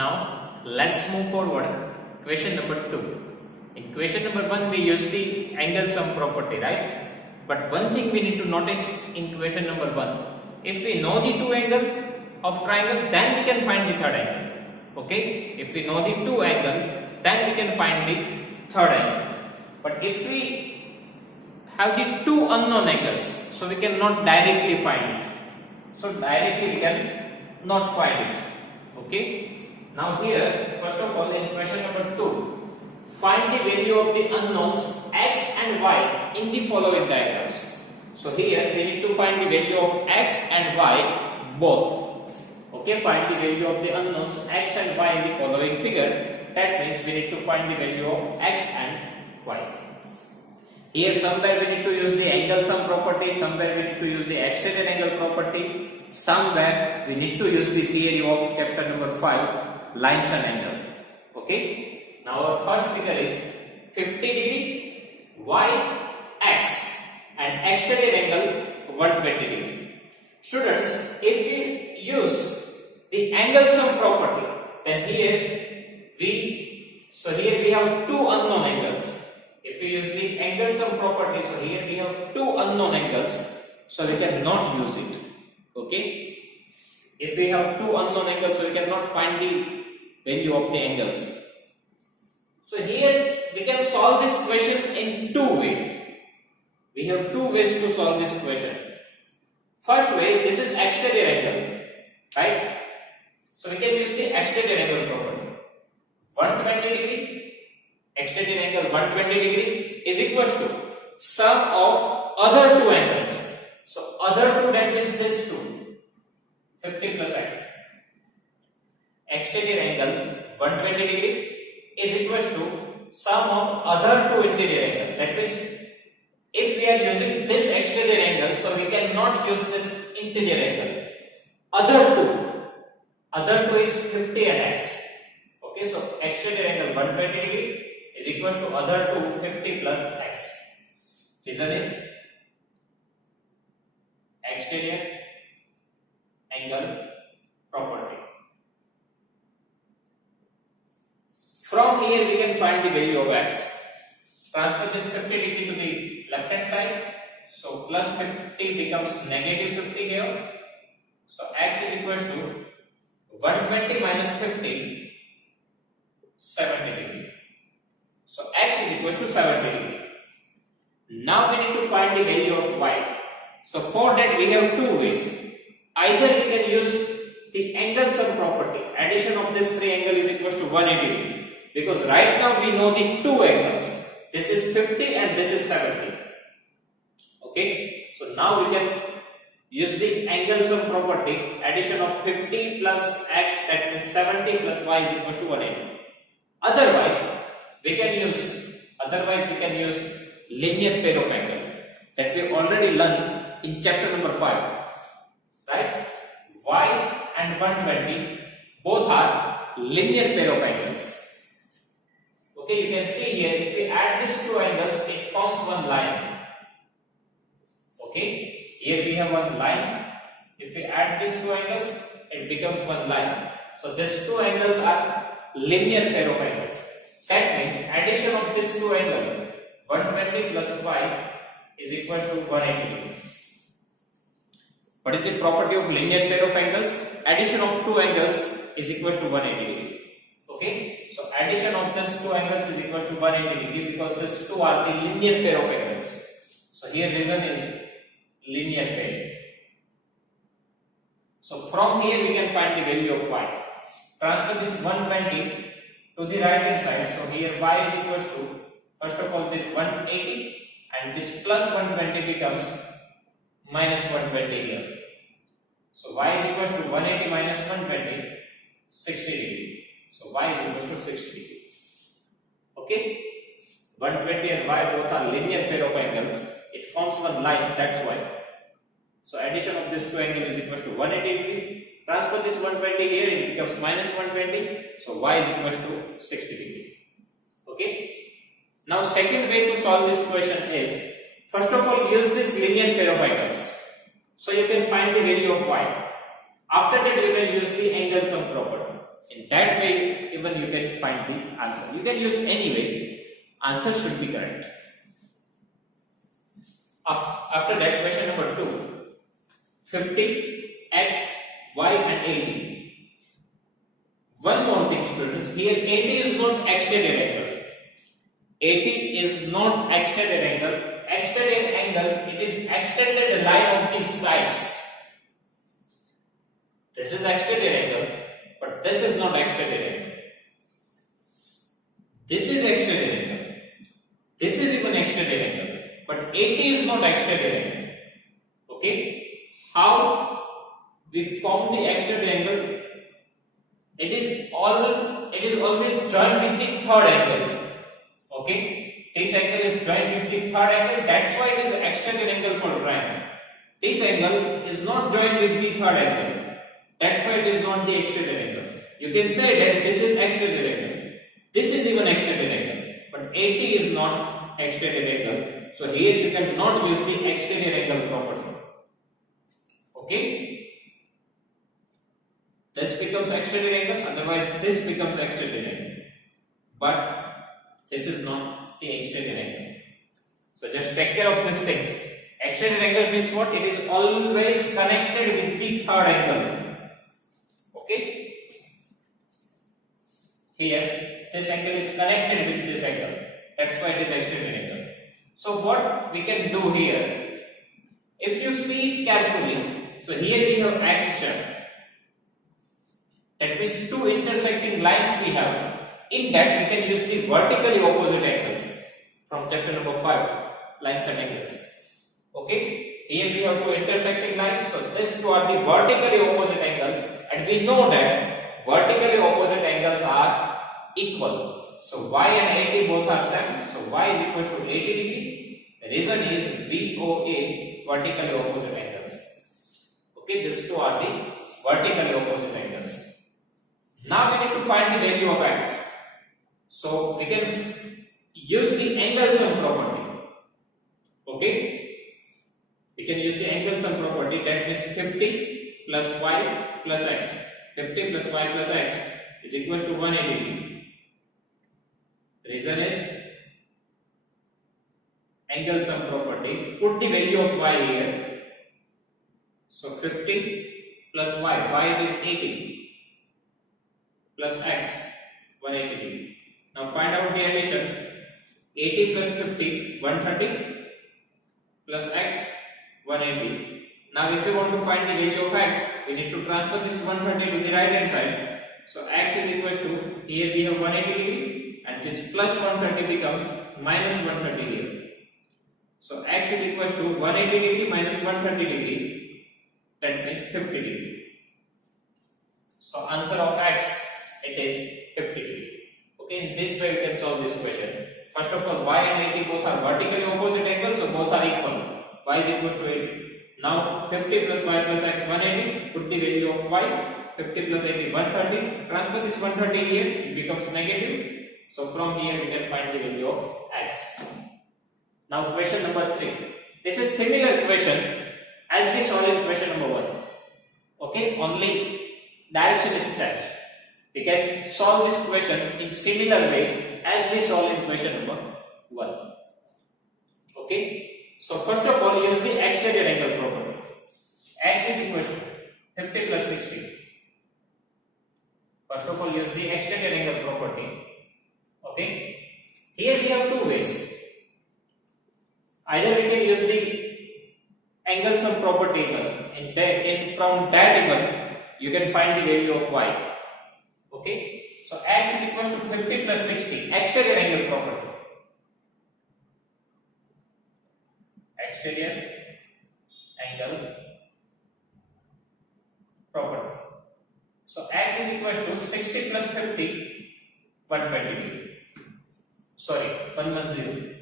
Now let's move forward. Question number 2. In question number 1 we use the angle sum property, right? But one thing we need to notice in question number 1, if we know the two angle of triangle, then we can find the third angle. Okay, if we know the two angle, then we can find the third angle. But if we have the two unknown angles, so we cannot directly find it. So directly we can not find it. Okay. Now here, first of all, in question number 2, find the value of the unknowns x and y in the following diagrams. So here we need to find the value of x and y both. Okay, find the value of the unknowns x and y in the following figure. That means we need to find the value of x and y. Here somewhere we need to use the angle sum property, somewhere we need to use the extended angle property, somewhere we need to use the theory of chapter number 5, lines and angles. Okay, now our first figure is 50 degree y x and extended angle 120 degree. Students, if we use the angle sum property, then here we have two unknown angles. If we use the angle sum property, so here we have two unknown angles, so we cannot use it. Okay, if we have two unknown angles, so we cannot find the value of the angles. So here we can solve this question in two ways. We have two ways to solve this question. First way, this is extended angle, right? So we can use the extended angle property. 120 degree, extended angle 120 degree is equals to sum of other two angles. So other two, that means this two, 50 plus x. Extended angle 120 degree is equals to sum of other two interior angle. That means if we are using this extended angle, so we cannot use this interior angle. Other two is 50 and x. Okay, so extended angle 120 degree is equals to other two 50 plus x. Reason is extended angle property. From here we can find the value of x. Transfer this 50 degree to the left hand side. So plus 50 becomes negative 50 here. So x is equals to 120 minus 50, 70 degree. So x is equals to 70 degree. Now we need to find the value of y. So for that we have two ways. Either we can use the angle sum property. Addition of this three angle is equals to 180 degree. Because right now we know the two angles. This is 50 and this is 70. Okay. So now we can use the angle sum property. Addition of 50 plus x, that means 70 plus y is equals to 180. Otherwise we can use linear pair of angles that we already learned in chapter number 5. Right? Y and 120 both are linear pair of angles. Okay, you can see here, if we add these two angles, it forms one line. Okay, here we have one line. If we add these two angles, it becomes one line. So these two angles are linear pair of angles. That means addition of these two angles, 120 plus y is equals to 180. What is the property of linear pair of angles? Addition of two angles is equals to 180. Okay. So addition of these two angles is equals to 180 degree because these two are the linear pair of angles. So here reason is linear pair. So from here we can find the value of y. Transfer this 120 to the right hand side. So here y is equals to, first of all, this 180 and this plus 120 becomes minus 120 here. So y is equals to 180 minus 120, 60 degree. So y is equals to 60 degree. Okay, 120 and y both are linear pair of angles. It forms one line, that's why. So addition of this two angle is equals to 180 degree. Transfer this 120 here, it becomes minus 120. So y is equals to 60 degree. Okay. Now second way to solve this question is, first of all, use this linear pair of angles. So you can find the value of y. After that we will use the angle sum property. In that way, even you can find the answer. You can use any way. Answer should be correct. After that, question number 2. 50, x, y and 80. One more thing, students. Here 80 is not extended angle. 80 is not extended angle. Extended angle, it is extended line of the sides. This is extended angle, but this is not extended angle. This is extended angle. This is even extended angle, but 80 is not extended angle. Okay? How we form the extended angle? It is always joined with the third angle. Okay? This angle is joined with the third angle. That's why it is extended angle for triangle. This angle is not joined with the third angle. That's why it is not the extended angle. You can say that this is extended angle. This is even extended angle. But 80 is not extended angle. So here you cannot use the extended angle property. Okay? This becomes extended angle, otherwise this becomes extended angle. But this is not the extended angle. So just take care of these things. Extended angle means what? It is always connected with the third angle. Okay? Here, this angle is connected with this angle. That's why it is extended angle. So what we can do here, if you see it carefully, so here we have action. That means two intersecting lines we have. In that we can use the vertically opposite angles from chapter number 5, lines and angles. Okay? Here we have two intersecting lines. So these two are the vertically opposite angles, and we know that vertically opposite angles are equal. So y and 80 both are same. So y is equal to 80 degree. The reason is VOA, vertically opposite angles. Okay, these two are the vertically opposite angles. Now we need to find the value of x. So we can use the angle sum property. Okay, we can use the angle sum property. That means 50 plus y plus x. 50 plus y plus x is equal to 180 degree. Reason is angle sum property. Put the value of y here. So 50 plus y is 80 plus x 180 degree. Now find out the addition. 80 plus 50 130 plus x 180. Now if we want to find the value of x, we need to transfer this 130 to the right hand side. So x is equal to, here we have 180 degree and this plus 130 becomes minus 130 here. So x is equal to 180 degree minus 130 degree, that means 50 degree. So answer of x, it is 50 degree. Okay, in this way you can solve this question. First of all, y and 80 both are vertically opposite angles, so both are equal. Y is equal to 80. Now 50 plus y plus x 180, put the value of y, 50 plus 80 130, transfer this 130 here, it becomes negative. So from here we can find the value of x. Now question number 3. This is similar question as we solved in question number 1. Okay, only direction is changed. We can solve this question in similar way as we solved in question number 1. Okay. So first of all, use the extended angle property. X is equal to 50 plus 60. First of all, use the extended angle property. Okay. Here we have two ways. Either we can use the angle sum property and from that even you can find the value of y. Okay. So x is equal to 50 plus 60. Extended angle property. Extended angle property. So x is equal to 60 plus 50, 120 degree. Sorry, 110.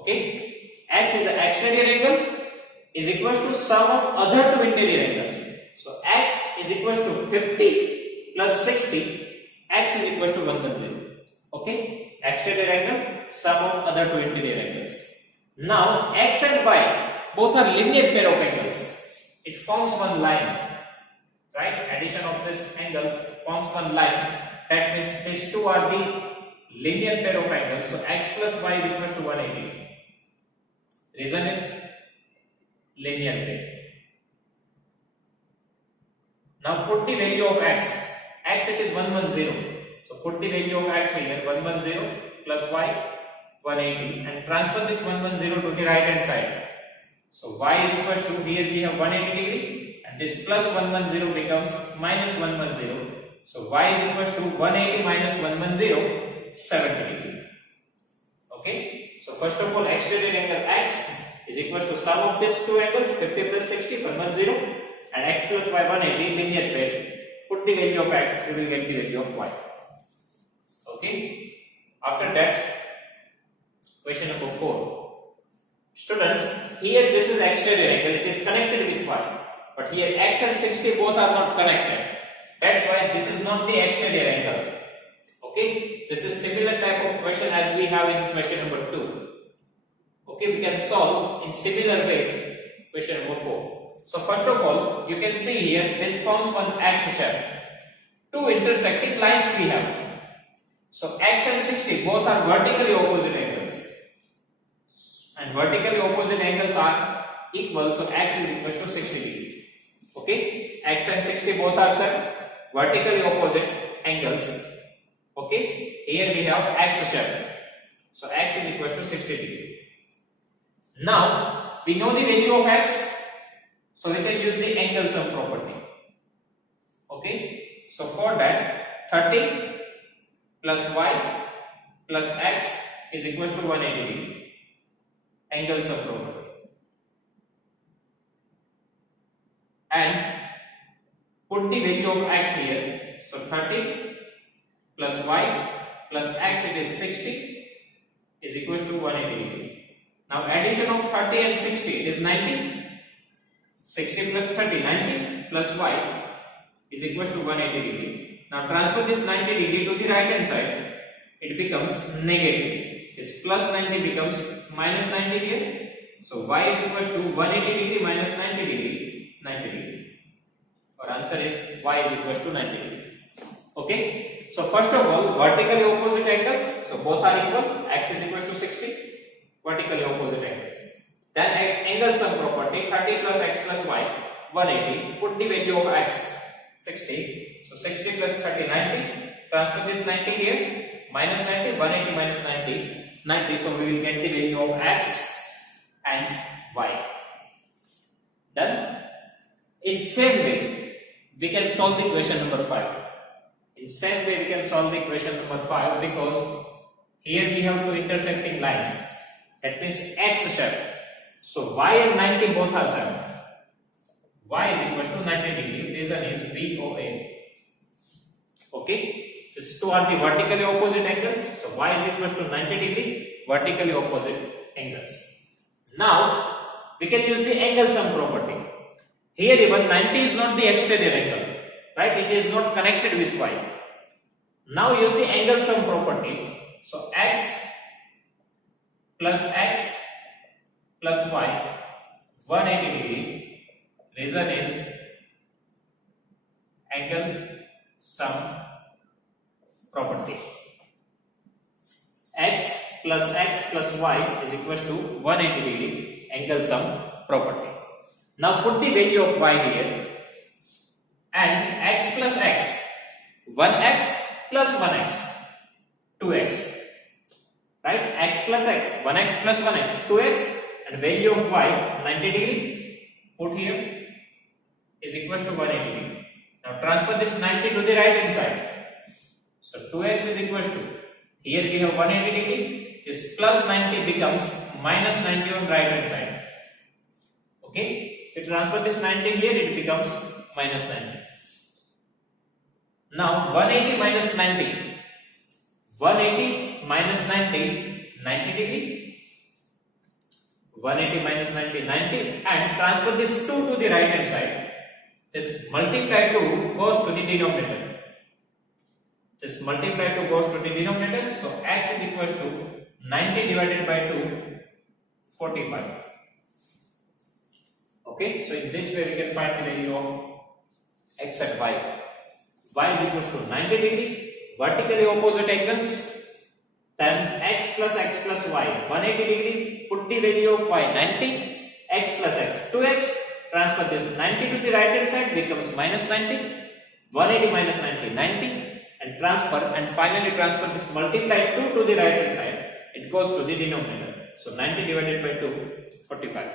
Okay, x is the exterior angle is equal to sum of other two interior angles. So x is equal to 50 plus 60. X is equal to 110. Okay, exterior angle, sum of other two interior angles. Now x and y both are linear pair of angles. It forms one line, right? Addition of these angles forms one line. That means these two are the linear pair of angles. So x plus y is equal to 180. Reason is linear pair. Now put the value of x. X it is 110. So put the value of x here 110 plus y 180 and transfer this 110 to the right hand side. So y is equal to, here we have 180 degree and this plus 110 becomes minus 110. So y is equal to 180 minus 110, 70 degree. Okay. So first of all, exterior angle x is equal to sum of these two angles 50 plus 60 110 and x plus y 180 linear pair. Put the value of x, we will get the value of y. Okay. After that, question number 4. Students, here this is exterior angle, it is connected with y, but here x and 60 both are not connected. That's why this is not the exterior angle. Okay, this is similar type of question as we have in question number 2. Okay, we can solve in similar way question number 4. So first of all, you can see here this forms one x shape. Two intersecting lines we have. So x and 60 both are vertically opposite angles. And vertically opposite angles are equal, so x is equal to 60 degree. Okay, x and 60 both are vertically opposite angles. Okay, here we have x shape. So x is equal to 60 degree. Now we know the value of x, so we can use the angle sum property. Okay, so for that 30 plus y plus x is equal to 180 degree. Angle sum property. And put the value of x here. So 30 plus y plus x, it is 60, is equal to 180 degree. Now addition of 30 and 60 is 90. 60 plus 30, 90 plus y is equal to 180 degree. Now transfer this 90 degree to the right hand side. It becomes negative. This plus 90 becomes minus 90 here. So y is equal to 180 degree minus 90 degree, 90 degree. Our answer is y is equal to 90 degree. Okay. So first of all, vertically opposite angles. So both are equal. X is equal to 60. Vertically opposite angles. Then angle sum property 30 plus x plus y 180. Put the value of x 60. So 60 plus 30 90. Transfer this 90 here. Minus 90, 180 minus 90, 90. So we will get the value of x and y. Then, in same way, we can solve the question number 5. In same way, we can solve the question number 5 because here we have two intersecting lines. That means x shape. So y and 90 both are same. Y is equal to 90 degree. Reason is VOA. Okay. These two are the vertically opposite angles. So y is equal to 90 degree, vertically opposite angles. Now we can use the angle sum property. Here even 90 is not the exterior angle, right? It is not connected with y. Now use the angle sum property. So x plus y 180 degree. Reason is angle sum property. X plus y is equal to 180 degree angle sum property. Now put the value of y here and x plus x, 1x plus 1x, 2x, right? X plus x, 1x plus 1x, 2x, and value of y 90 degree put here is equal to 180 degree. Now transfer this 90 to the right hand side. So 2x is equal to, here we have 180 degree, this plus 90 becomes minus 90 on right hand side. Okay, if you transfer this 90 here, it becomes minus 90. Now 180 minus 90, 180 minus 90, 90 degree, 180 minus 90, 90, and transfer this 2 to the right hand side. This multiply 2 goes to the denominator. This multiply 2 goes to the denominator. So x is equal to 90 divided by 2, 45. Okay, so in this way we can find the value of x and y. Y is equals to 90 degree, vertically opposite angles. Then x plus y 180 degree. Put the value of y 90, x plus x 2x. Transfer this 90 to the right hand side, becomes minus 90. 180 minus 90 90, and transfer, and finally transfer this multiply 2 to the right hand side. It goes to the denominator. So 90 divided by 2, 45.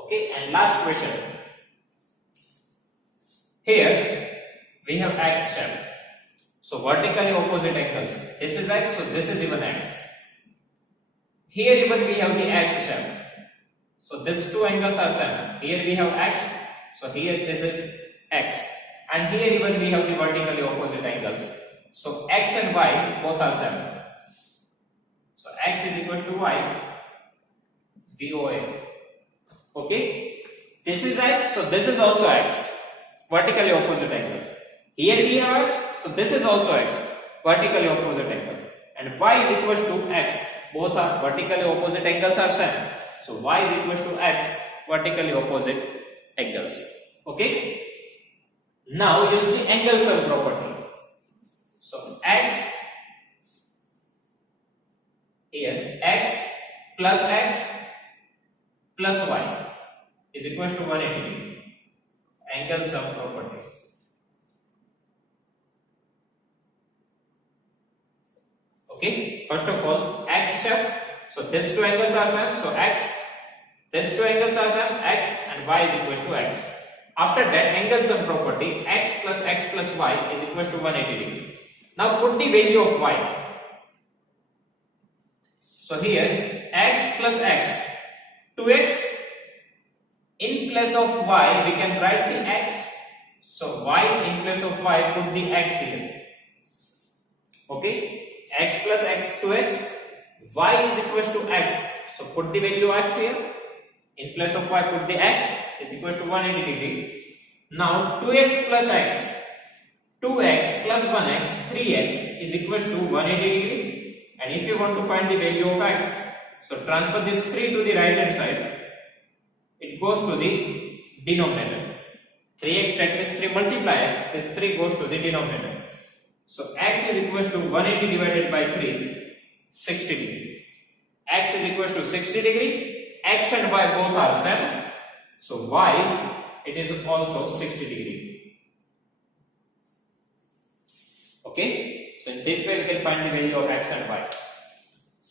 Okay, and last question. Here we have x shape. So vertically opposite angles. This is x, so this is even x. Here even we have the x shape. So these two angles are same. Here we have x, so here this is x. And here even we have the vertically opposite angles. So x and y both are same. So x is equal to y, VOA. Okay, this is x, so this is also x. Vertically opposite angles. Here we have x, so this is also x. Vertically opposite angles. And y is equal to x. Both are vertically opposite angles are same. So y is equal to x, vertically opposite angles. Okay. Now use the angle sum property. So x plus y is equal to 180 degree. Angle sum property. Okay, first of all, x shape. So these two angles are same. So these two angles are same, x and y is equal to x. After that, angle sum property, x plus y is equal to 180 degree. Now put the value of y. So here, x plus x, 2x. In place of y, we can write the x. So y in place of y, put the x here. Okay, x plus x, 2x. Y is equal to x. So put the value x here. In place of y, put the x is equal to 180 degree. Now 2x plus x, 2x plus 1x, 3x is equal to 180 degree. And if you want to find the value of x, so transfer this 3 to the right hand side. It goes to the denominator. 3x that means 3 multiply x, this 3 goes to the denominator. So x is equal to 180 divided by 3, 60 degree. X is equal to 60 degree. X and y both are same. So y, it is also 60 degree. Okay. So in this way we can find the value of x and y.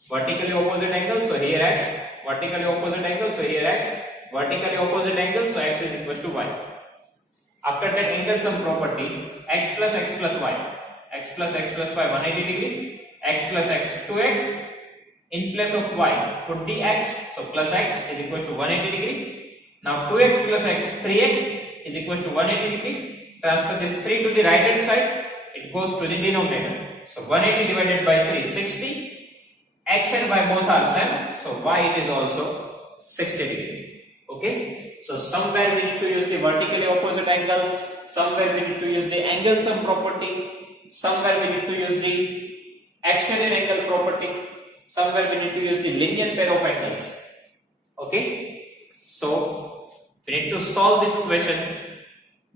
Vertically opposite angle, so here x. Vertically opposite angle, so here x. Vertically opposite angle, so x is equal to y. After that, angle sum property, x plus y. X plus y 180 degree. X plus x 2x. In place of y, put the x, so plus x is equal to 180 degree. Now 2x plus x, 3x is equal to 180 degree. Transfer this 3 to the right hand side, it goes to the denominator. So 180 divided by 3, 60. X and y both are same, so y it is also 60 degree. Okay, so somewhere we need to use the vertically opposite angles, somewhere we need to use the angle sum property, somewhere we need to use the extended angle property, somewhere we need to use the linear pair of angles. Okay, so we need to solve this question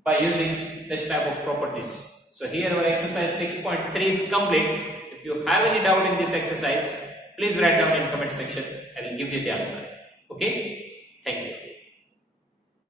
by using this type of properties. So here our exercise 6.3 is complete. If you have any doubt in this exercise, please write down in comment section. I will give you the answer. Okay, thank you.